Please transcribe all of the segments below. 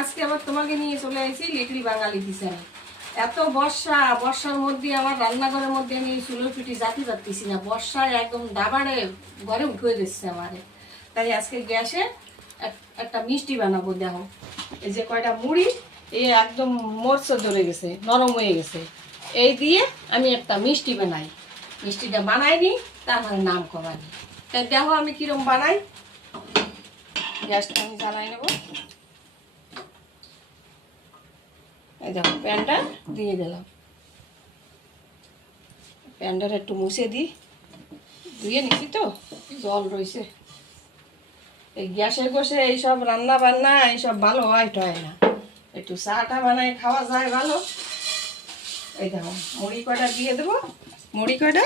আজকে আবার তোমাকে নিয়ে চলে আসি লিটলি বাঙালি কিচেনে। এত বর্ষার মধ্যে আমার রান্নাঘরের মধ্যে আমি এই চুলোর পিঠি জাতি পারতেছি না, বর্ষায় একদম দাবাড়ে ঘরে উঠে দিচ্ছে আমারে। তাই আজকে গ্যাসে একটা মিষ্টি বানাবো। দেখো এই যে কয়টা মুড়ি একদম মরচে ধরে গেছে, নরম হয়ে গেছে, এই দিয়ে আমি একটা মিষ্টি বানাই। মিষ্টিটা বানাইনি, তারপরে নাম কমানি। তাই দেখো আমি কিরম বানাই। গ্যাসটা আমি জ্বালাই নেব। এই দেখো প্যানটা দিয়ে দিলাম। প্যানটা একটু মুছে দিই, ধুয়ে নিচ্ছি তো জল রয়েছে। এই গ্যাসে বসে এইসব রান্না বান্না এইসব ভালো হয় না, একটু চাটা বানাই খাওয়া যায় ভালো। এই দেখো মুড়ি কয়টা দিয়ে দেবো। মুড়ি কয়টা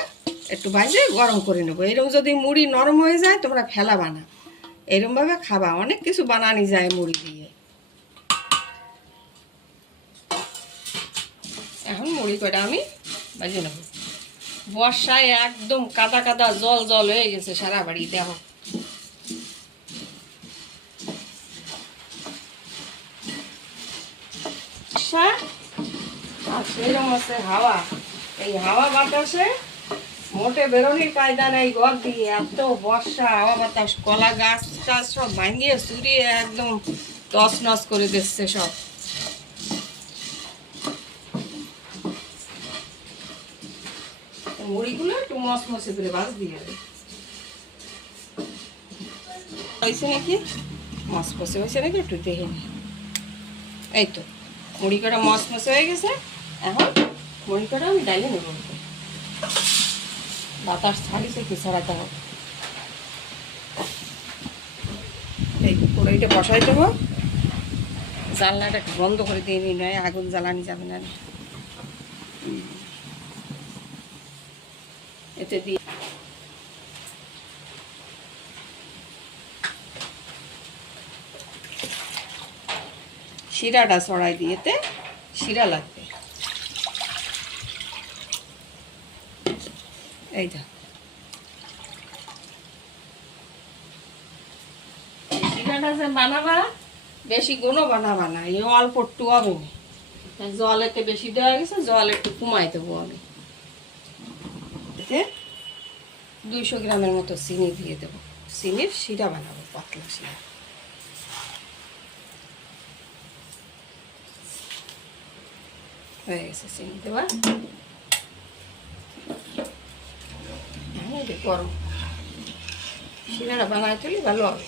একটু ভাজে গরম করে নেবো। এরকম যদি মুড়ি নরম হয়ে যায় তোমরা ফেলাবা না, এরকমভাবে খাবা। অনেক কিছু বানানি যায় মুড়ি দিয়ে। এখন মুড়ি কয়টা আমি ভাজে নেব। বর্ষায় একদম কাদা কাদা জল জল হয়ে গেছে সারা বাড়ি। দেখো আর সেরকম আছে হাওয়া। এই হাওয়া বাতাসে মোটে বেরোনির কায়দা নেই ঘর দিয়ে। এত বর্ষা, হাওয়া বাতাস, কলা গাছ টাছ সব ভাঙিয়ে চুরিয়ে একদম তছ নছ করে দিচ্ছে সব। মুড়িগুলো একটু মচমচে করে বাজ দিয়ে দেবে। হয়েছে নাকি মচমচে হয়েছে নাকি একটু দেখে নি। এই তো মুড়ি কটা মচমচে হয়ে গেছে। এখন মুড়ি কটা আমি ডাইলে নেব। বাতাস ছাড়িছে কি ছাড়াতে হবে। এই কড়াইটা বসাই দেবো। জানলাটা একটু বন্ধ করে দিয়ে নিই, নয় আগুন জ্বালানি যাবে না। এতে দিয়ে শিরাটা ছড়াই দিয়েতে শিরা লাগবে। এই দেখ শিরাটা যে বানাবা বেশি গুণও বানাবা না, এই অল্প একটু হবে। জল এতে বেশি দেওয়া গেছে, জল একটু কমাই দেবো আমি। এতে 200 গ্রামের মতো চিনি দিয়ে দেবো। চিনির শিরা বানাবো, পাতলা শিরা। হয়ে গেছে চিনি দেওয়া। গরম শিরাটা বানাই তুলি ভালো হবে।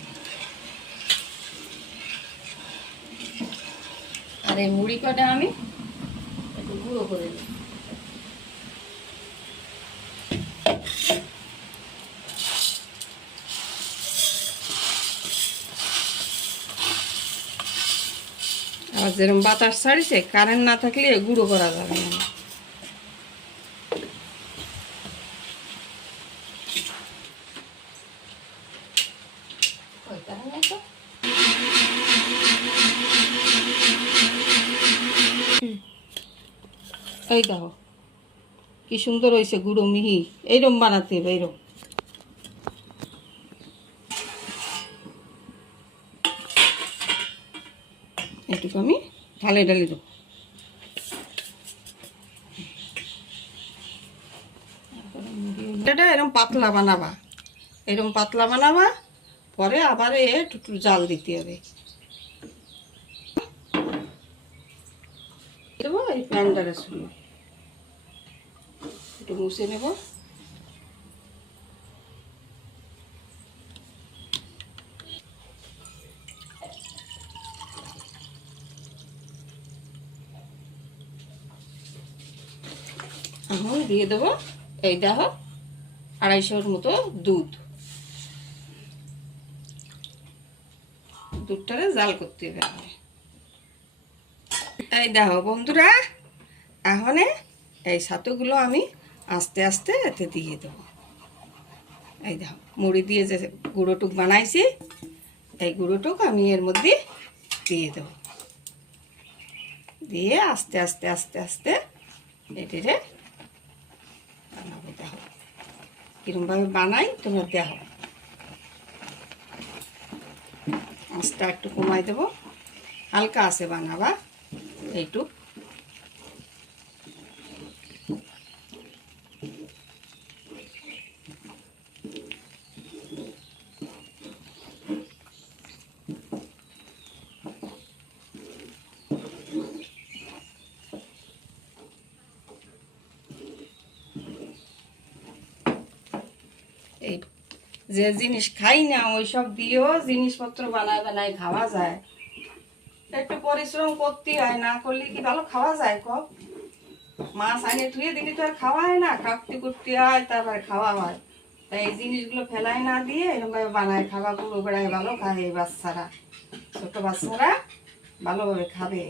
আর এই মুড়ি কটা আমি একটু গুঁড়ো করে দিই। আর যেরকম বাতাস ছাড়িছে, কারেন্ট না থাকলে গুঁড়ো করা যাবে না। এই দেখো কি সুন্দর হয়েছে গুঁড়ো মিহি। এইরকম বানাতে হবে, এইরকম। এইটুকু আমি ঢালে ঢালে দেবো। এটা এরকম পাতলা বানাবা, এরকম পাতলা বানাবা। পরে আবার একটু জাল দিতে হবে। দেবো এই প্যানটারে শুনে একটু মুছে নেব। এখন দিয়ে দেবো এই দেখো 250 মতো দুধ। দুধটারে জাল করতে হবে। এই দেখো বন্ধুরা, এখন এই ছাতুগুলো আমি আস্তে আস্তে এতে দিয়ে দেবো। এই দেখো মুড়ি দিয়ে যে গুঁড়োটুক বানাইছি, এই গুঁড়োটুক আমি এর মধ্যে দিয়ে দেবো। দিয়ে আস্তে আস্তে আস্তে আস্তে এটিরে বানাবো। দেখো কিরমভাবে বানাই তোমরা দেখো। আঁচটা একটু কমাই দেবো। হালকা আছে বানাবা এইটু। এই যে জিনিস খাই না ওইসব দিয়েও জিনিসপত্র বানায় বানায় খাওয়া যায়। একটু পরিশ্রম করতে হয়, না করলে কি ভালো খাওয়া যায় ক? মাছ আনে ধুয়ে দিলে তো আর খাওয়া হয় না, কাটতে কুটতে হয় তারপরে খাওয়া হয়। তাই এই জিনিসগুলো ফেলাই না দিয়ে এরকম ভাবে বানায় খাওয়া পুরো বেড়ায় ভালো খায় এই বাচ্চারা, ছোট বাচ্চারা ভালোভাবে খাবে।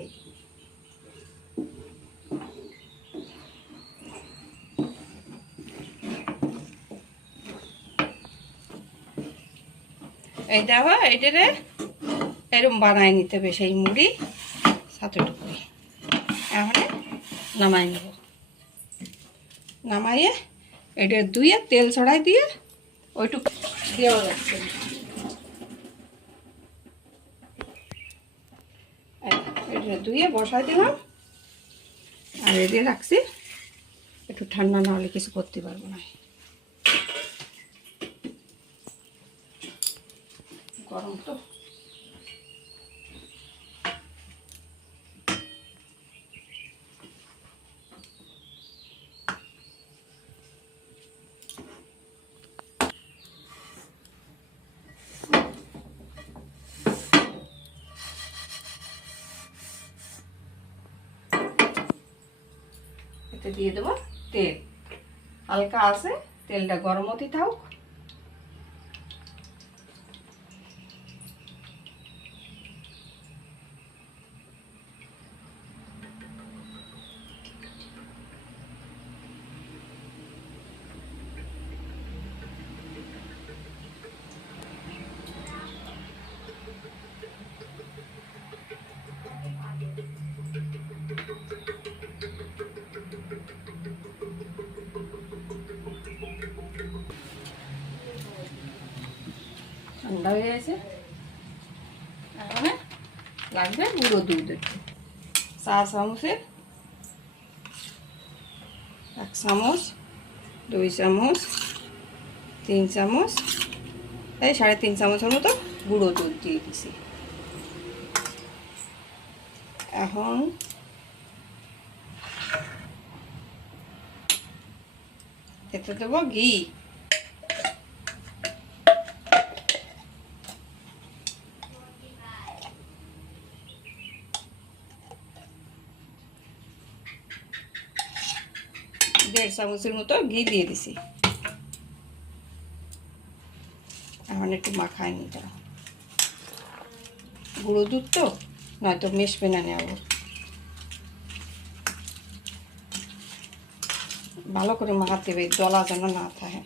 এই দেখো এইটারে এরকম বানায় নিতে হবে সেই মুড়ি সাতটুকুই। এখন নামাই নেব, নামাইয়ে এটা ধুয়ে তেল ছড়াই দিয়ে ওইটুকু দেওয়া যাচ্ছে। এটা ধুয়ে বসাই দিলাম আর রেডি রাখছি। একটু ঠান্ডা না হলে কিছু করতে পারবো না, গরম তো। এতে দিয়ে দেবো তেল, হালকা আছে, তেলটা গরম হতে থাক। ঠান্ডা হয়ে গেছে, এখন লাগবে গুঁড়ো দুধ একটু, চা চামচের 1 চামচ, 2 চামচ, 3 চামচ, এই 3.5 চামচের মতো গুঁড়ো দুধ দিয়ে দিছি। এখন এতে দেবো ঘি, দেড় চামচের মতো ঘি দিয়ে দিছি। এখন একটু মাখায় নিতে হবে, গুঁড়ো দুধ তো নয়তো মিশবে না, নেব ভালো করে মাখাতে হবে, দলা যেন না থাকে।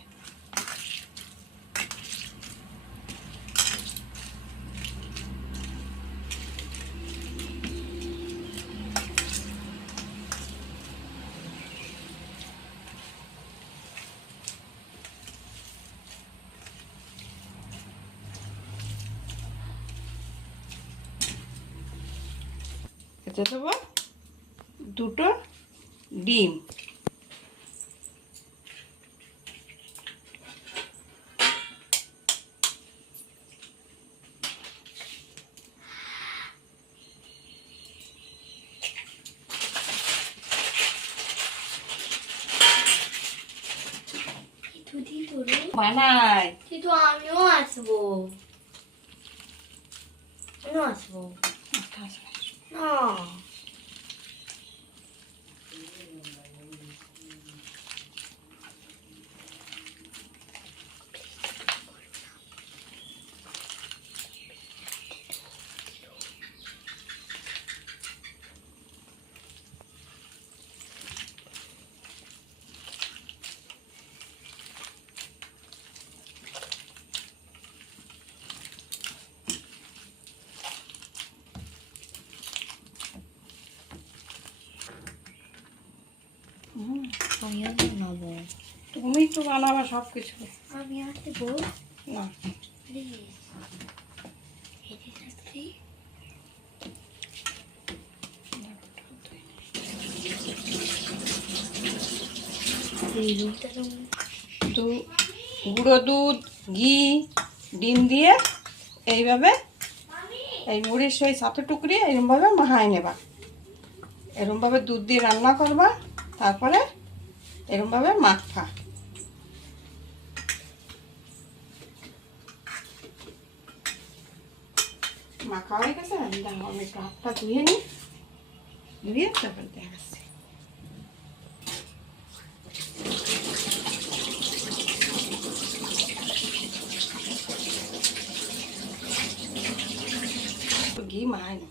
এতে দেবো 2টো ডিম, বানাই কিন্তু আমিও আসবো, আমিও আসবো না। আমিও বানাবো, তুমি তো বানাবা সব কিছু। আমি আসবো না প্লিজ, এদিকে আসবি। এই দুধটা তো গুঁড়ো দুধ, ঘি, ডিম দিয়ে এইভাবে এই মুড়ির সই ছাতু টুকরি এরমভাবে মাখায় নেবা। এরমভাবে দুধ দিয়ে রান্না করবা, তারপরে এরমভাবে মাখা। মাখা হয়ে গেছে, আমি একটু হাতটা ধুয়ে নিই, ধুয়ে তারপর দেখাচ্ছি। ঘি মাখাই না।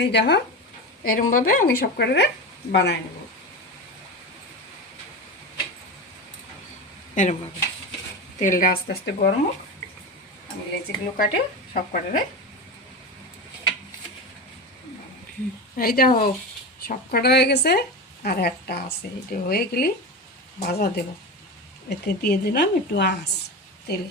এই দেখো, এরমভাবে আমি সব করে বানাই নেব। এরমভাবে তেলটা আস্তে আস্তে গরম হোক, আমি লেচিগুলো কাটে সব করে। এই দেখো সব কাটা হয়ে গেছে, আর একটা আছে, এটা হয়ে গেলে ভাজা দেব। এতে দিয়ে দিলাম একটু আঁচ তেলে।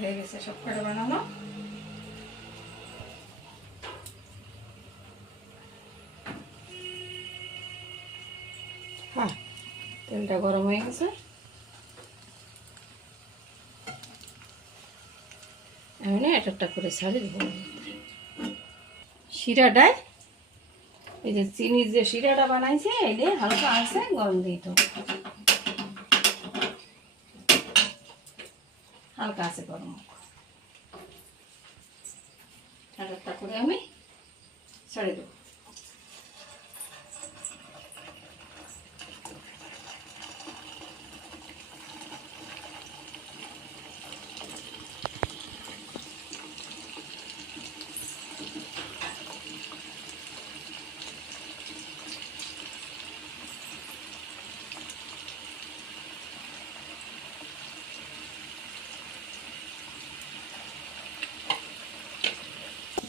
হয়ে গেছে সব করে বানানো। হ্যাঁ, তেলটা গরম হয়ে গেছে, এমনি একটা করে ছাড়ি দেবো। শিরাটায় এই যে চিনির যে শিরাটা বানাইছে, এটা হালকা আছে গরম দিতে হবে, হালকা আছে গরম। একটা করে আমি ছাড়ে দেবো।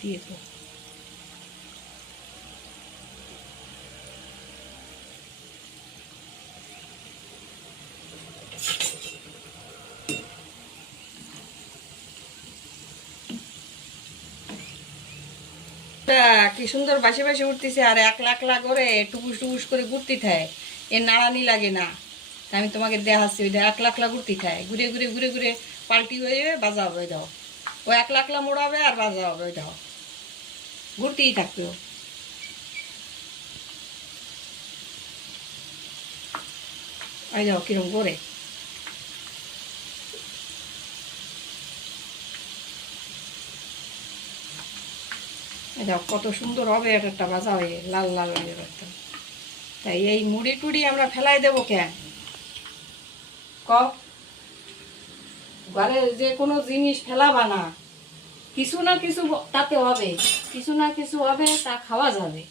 দিয়ে দেবো। তা কি সুন্দর বাসে বাসে উঠতেছে আর একলা করে টুকুস টুকুস করে ঘুরতে থাকে, এর নাড়ানি লাগে না। তা আমি তোমাকে দেখাচ্ছি, ওই একলা ঘুরতে থাকে, ঘুরে ঘুরে ঘুরে ঘুরে পাল্টি হয়ে বাজা হবে, ওই দাও ও একলা মোড়াবে আর বাজা হবে, ওই দাও ঘুরতেই থাকবে ও। ওই দাও কিরম করে দেখো কত সুন্দর হবে, একটা ভাজা হয়ে লাল লাল হয়ে একদম। তাই এই মুড়ি টুড়ি আমরা ফেলাই দেবো কেন? ঘরে যে কোনো জিনিস ফেলাবা না, কিছু না কিছু তাতে হবে, কিছু না কিছু হবে, তা খাওয়া যাবে।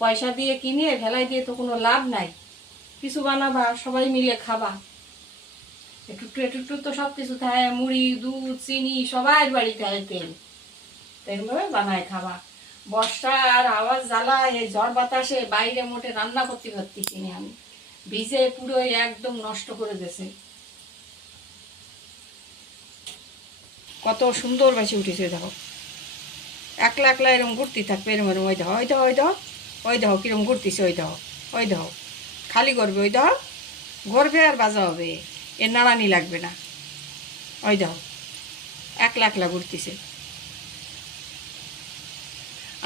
পয়সা দিয়ে কিনে ফেলাই দিয়ে তো কোনো লাভ নাই। কিছু বানাবা, সবাই মিলে খাবা, একটু একটু তো সব কিছু থাকে, মুড়ি দুধ চিনি সবার বাড়িতে হয় তেল, তেমনভাবে বানায় খাবা। বর্ষা আর আওয়াজ জ্বালা, এই ঝড় বাতাসে বাইরে মোটে রান্না করতে পারতেছি না আমি, ভিজে পুরো একদম নষ্ট করে দিয়েছে। কত সুন্দর বেশি উঠেছে দেখো, একলা এরকম ঘুরতে থাকবে, এরম এরম, ওই দেখো ওই দেখো ওই দেখো ওই দেখো কিরম ঘুরতেছে, ওই দেখো খালি করবে, ওই দেখো ঘুরবে আর বাজা হবে, এর নাড়ানি লাগবে না, ওই দেখো একলা ঘুরতেছে।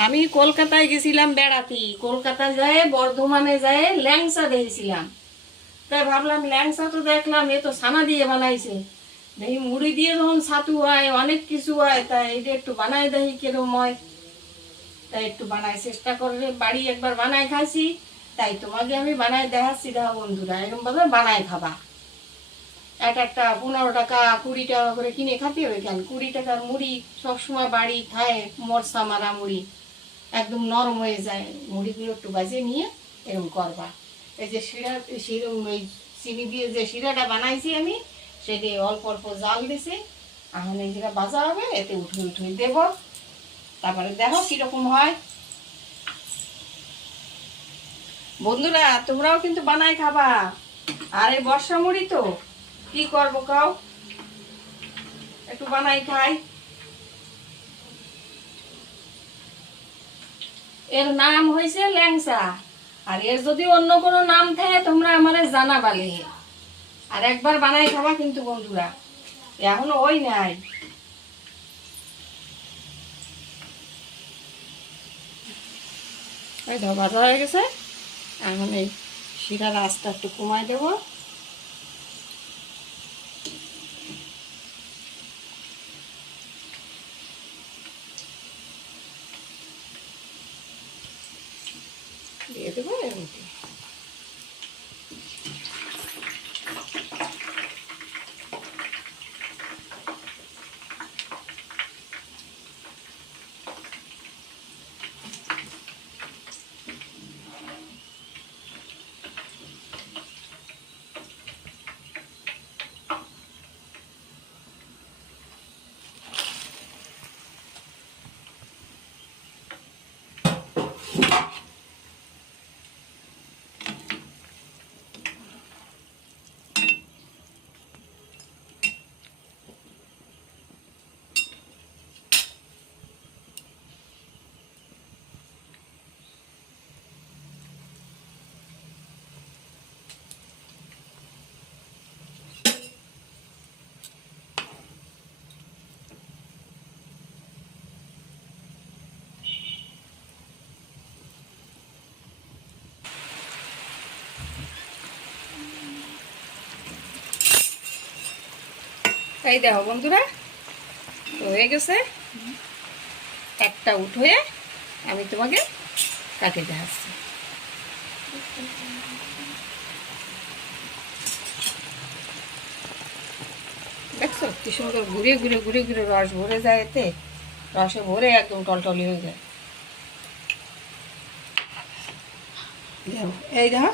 আমি কলকাতায় গেছিলাম বেড়াতে, কলকাতায় যায় বর্ধমানে যায় ল্যাংচা দেখেছিলাম। তাই ভাবলাম ল্যাংচা তো দেখলাম, এ তো ছানা দিয়ে বানাইছে, দেখি মুড়ি দিয়ে যখন ছাতু হয় অনেক কিছু হয়, তাই এটা একটু বানাই দেখি কিরম হয়। তাই একটু বানাই চেষ্টা করে বাড়ি একবার বানাই খাইছি, তাই তোমাকে আমি বানাই দেখাচ্ছি। দেখো বন্ধুরা, এরকম ভাবে বানাই খাবা। একটা 15 টাকা 20 টাকা করে কিনে খাতে হবে কেন? 20 টাকার মুড়ি সবসময় বাড়ি খায়, মরসা মারা মুড়ি একদম নরম হয়ে যায়। মুড়িগুলো একটু বাজে নিয়ে এরকম করবা। এই যে ওই চিনি দিয়ে যে শিরাটা বানাইছি আমি, সেটি অল্প অল্প জাল দিছি, এখন এই যেটা বাজা হবে এতে উঠে দেব, তারপরে দেখো কিরকম হয়। বন্ধুরা তোমরাও কিন্তু বানাই খাবা। আর এই বর্ষা মুড়ি তো কি করবো কাও, একটু বানাই খাই। এর নাম হয়েছে ল্যাংচা, আর এর যদি অন্য কোনো নাম থাকে তোমরা আমারে জানাবালে, আর একবার বানাই খাবা কিন্তু বন্ধুরা, এখনো ওই নাই। ওই ধর ভাজা হয়ে গেছে, এখন এই শিরার আঁচটা একটু কমাই দেবো। দিয়ে দেবো এর মধ্যে। এই দেখো বন্ধুরা হয়ে গেছে, একটা উঠে আমি তোমাকে কাটে দেখাচ্ছি। দেখছো কি সুন্দর ঘুরে ঘুরে ঘুরে ঘুরে রস ভরে যায়, এতে রসে ভরে একদম টলটলি হয়ে যায়। এই দেখো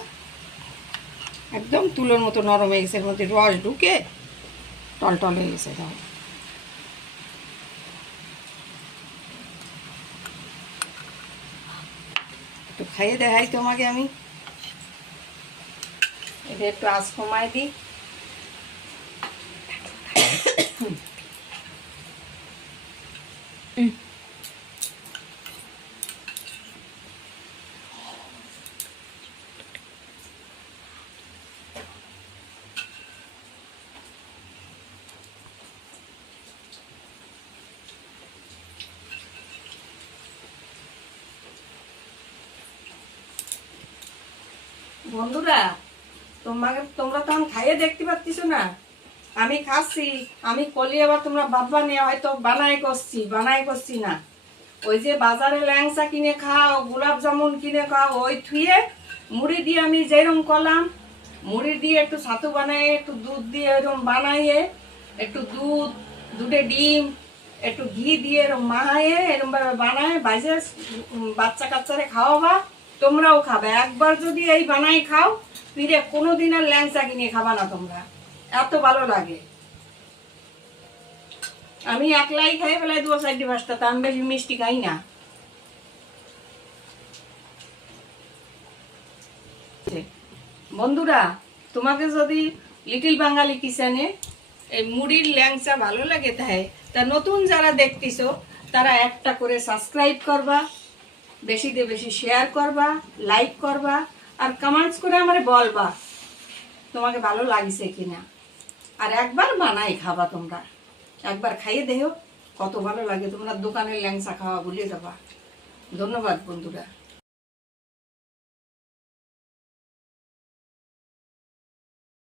একদম তুলোর মতো নরম হয়ে গেছে, এর মধ্যে রস ঢুকে টলটল হয়ে গেছে। দেখো একটু খাইয়ে দেখাই তোমাকে আমি, এটা একটু আঁচ কমাই দিই। বন্ধুরা, তোমরা তো আমি খাইয়ে দেখতে পাচ্ছিস না, আমি খাচ্ছি, আমি করলি আবার তোমরা বাবা নিয়ে হয়তো বানাই করছি না। ওই যে বাজারে ল্যাংচা কিনে খাও, গোলাপ জামুন কিনে খাও, ওই থুয়ে মুড়ি দিয়ে আমি যেরকম করলাম, মুড়ি দিয়ে একটু ছাতু বানাই, একটু দুধ দিয়ে এরকম বানাইয়ে, একটু দুধে ডিম, একটু ঘি দিয়ে এরকম মাহাইয়ে এরকম ভাবে বানায় বাইজে বাচ্চা কাচ্চারে খাওয়াবা, তোমরাও খাবে। একবার যদি এই বানাই খাও, ফিরে কোনোদিন আর ল্যাংচা কিনে খাবা না তোমরা, এত ভালো লাগে। আমি একলাই খাই ফেলাই 2-4-5টা, তা আমি বেশি মিষ্টি খাই না। বন্ধুরা, তোমাকে যদি লিটল বাঙালি কিচেনে এই মুড়ির ল্যাংচা ভালো লাগে তা নতুন যারা দেখতেছো তারা একটা করে সাবস্ক্রাইব করবা, বেশি দিয়ে বেশি শেয়ার করবা, লাইক করবা, আর কমেন্টস করে আমারে বলবা তোমাকে ভালো লাগছে কিনা। আর একবার বানাই খাবা তোমরা, একবার খাইয়ে দেখো কত ভালো লাগে, তোমরা দোকানের ল্যাংচা খাওয়া ভুলে যাবা। ধন্যবাদ বন্ধুরা।